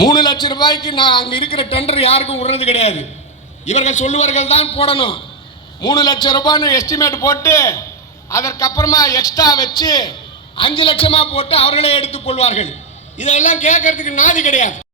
மூணு லட்சம் ரூபாய்க்கு நான் அங்கே இருக்கிற டெண்டர் யாருக்கும் விடுறது கிடையாது. இவர்கள் சொல்லுவார்கள் தான் போடணும். மூணு லட்சம் ரூபான்னு எஸ்டிமேட் போட்டு அதற்கப்புறமா எக்ஸ்ட்ரா வச்சு அஞ்சு லட்சமாக போட்டு அவர்களே எடுத்துக் கொள்வார்கள். இதெல்லாம் கேட்கறதுக்கு நாதி கிடையாது.